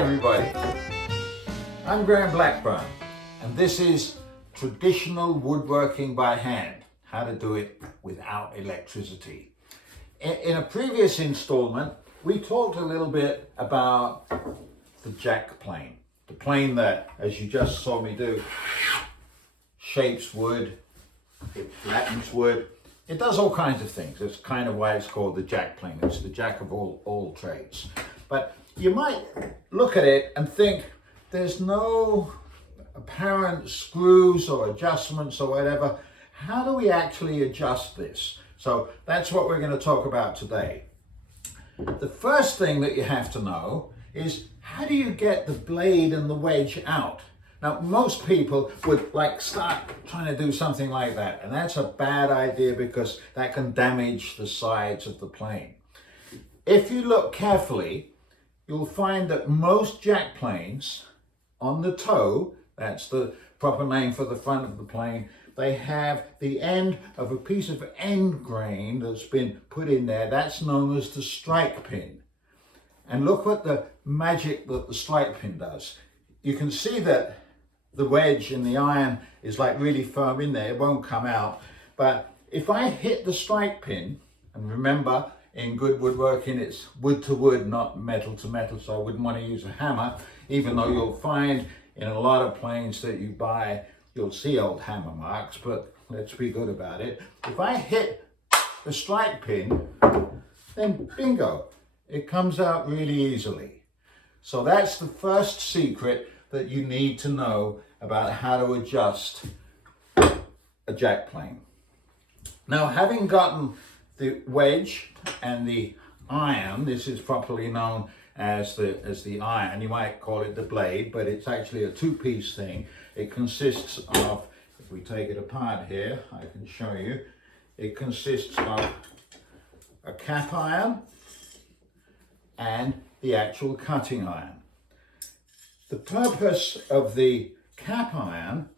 everybody, I'm Graham Blackburn and this is traditional woodworking by hand, how to do it without electricity. In a previous installment we talked a little bit about the jack plane, the plane that, as you just saw me do, shapes wood, it flattens wood, it does all kinds of things. It's kind of why it's called the jack plane. It's the jack of all trades. But you might look at it and think there's no apparent screws or adjustments or whatever. How do we actually adjust this? So that's what we're going to talk about today. The first thing that you have to know is, how do you get the blade and the wedge out? Now, most people would start trying to do something like that, and that's a bad idea because that can damage the sides of the plane. If you look carefully, you'll find that most jack planes on the toe, that's the proper name for the front of the plane, they have the end of a piece of end grain that's been put in there. That's known as the strike pin. And look what the magic that the strike pin does. You can see that the wedge and the iron is really firm in there, it won't come out. But if I hit the strike pin, and remember, in good woodworking, it's wood to wood, not metal to metal, so I wouldn't want to use a hammer, even though you'll find in a lot of planes that you buy, you'll see old hammer marks, but let's be good about it. If I hit the strike pin, then bingo, it comes out really easily. So that's the first secret that you need to know about how to adjust a jack plane. Now, having gotten the wedge and the iron, this is properly known as the iron, you might call it the blade, but it's actually a two-piece thing. It consists of, if we take it apart here, I can show you, it consists of a cap iron and the actual cutting iron. The purpose of the cap iron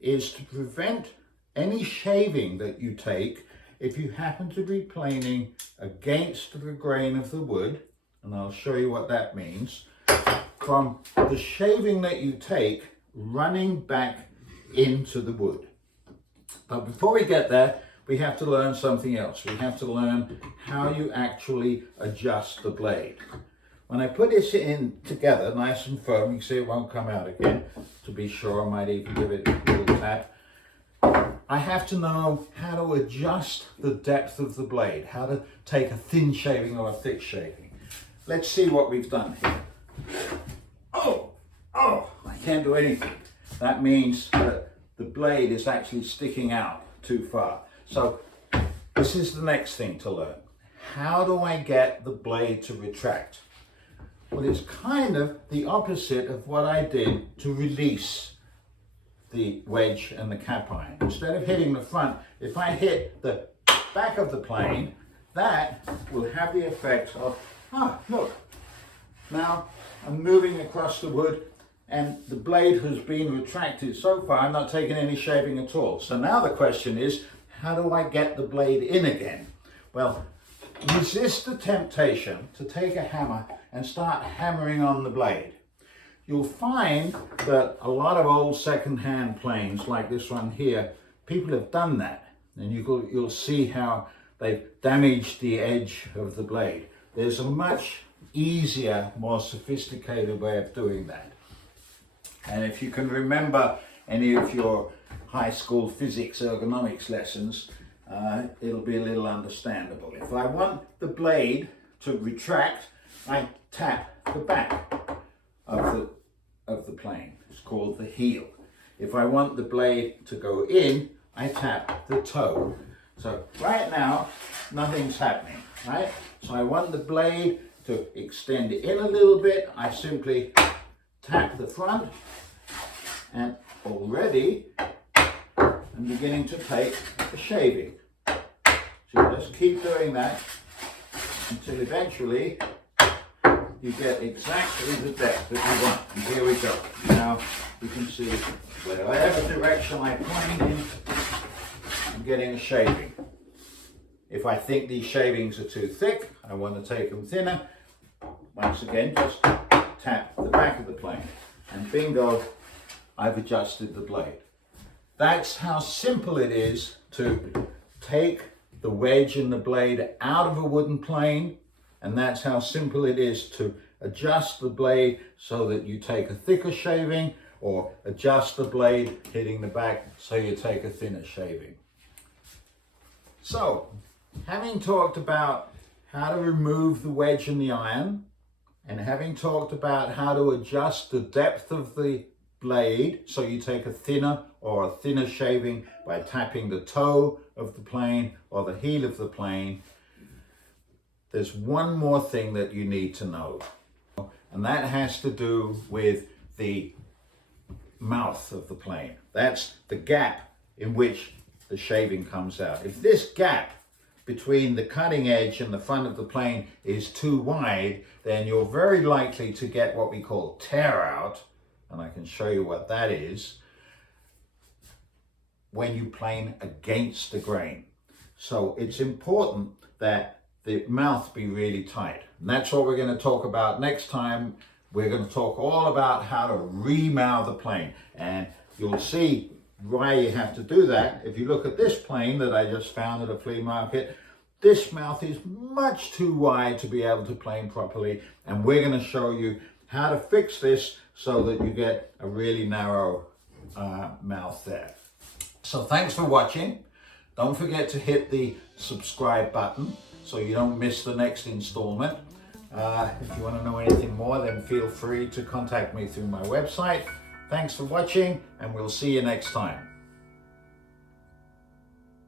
is to prevent any shaving that you take if you happen to be planing against the grain of the wood, and I'll show you what that means, from the shaving that you take running back into the wood. But before we get there, we have to learn something else. We have to learn how you actually adjust the blade. When I put this in together, nice and firm, you can see it won't come out again. To be sure, I might even give it a little tap. I have to know how to adjust the depth of the blade, how to take a thin shaving or a thick shaving. Let's see what we've done here. Oh, I can't do anything. That means that the blade is actually sticking out too far. So this is the next thing to learn. How do I get the blade to retract? Well, it's kind of the opposite of what I did to release the wedge and the cap iron. Instead of hitting the front, if I hit the back of the plane, that will have the effect of, look, now I'm moving across the wood and the blade has been retracted. So far, I'm not taking any shaving at all. So now the question is, how do I get the blade in again? Well, resist the temptation to take a hammer and start hammering on the blade. You'll find that a lot of old second-hand planes, like this one here, people have done that. And you'll see how they've damaged the edge of the blade. There's a much easier, more sophisticated way of doing that. And if you can remember any of your high school physics ergonomics lessons, it'll be a little understandable. If I want the blade to retract, I tap the back of the plane. It's called the heel. If I want the blade to go in, I tap the toe. So right now, nothing's happening, right? So I want the blade to extend in a little bit. I simply tap the front, and already I'm beginning to take a shaving. So just keep doing that until eventually you get exactly the depth that you want. And here we go. Now you can see whatever direction I point in, I'm getting a shaving. If I think these shavings are too thick, I want to take them thinner. Once again, just tap the back of the plane, and bingo, I've adjusted the blade. That's how simple it is to take the wedge in the blade out of a wooden plane, and that's how simple it is to adjust the blade so that you take a thicker shaving, or adjust the blade hitting the back so you take a thinner shaving. So, having talked about how to remove the wedge in the iron, and having talked about how to adjust the depth of the blade so you take a thinner or a thinner shaving by tapping the toe of the plane or the heel of the plane, there's one more thing that you need to know, and that has to do with the mouth of the plane. That's the gap in which the shaving comes out. If this gap between the cutting edge and the front of the plane is too wide, then you're very likely to get what we call tear out, and I can show you what that is, when you plane against the grain. So it's important that the mouth be really tight. And that's what we're going to talk about next time. We're going to talk all about how to remouth the plane. And you'll see why you have to do that. If you look at this plane that I just found at a flea market, this mouth is much too wide to be able to plane properly. And we're going to show you how to fix this so that you get a really narrow mouth there. So thanks for watching. Don't forget to hit the subscribe button so you don't miss the next installment. If you want to know anything more, then feel free to contact me through my website. Thanks for watching, and we'll see you next time.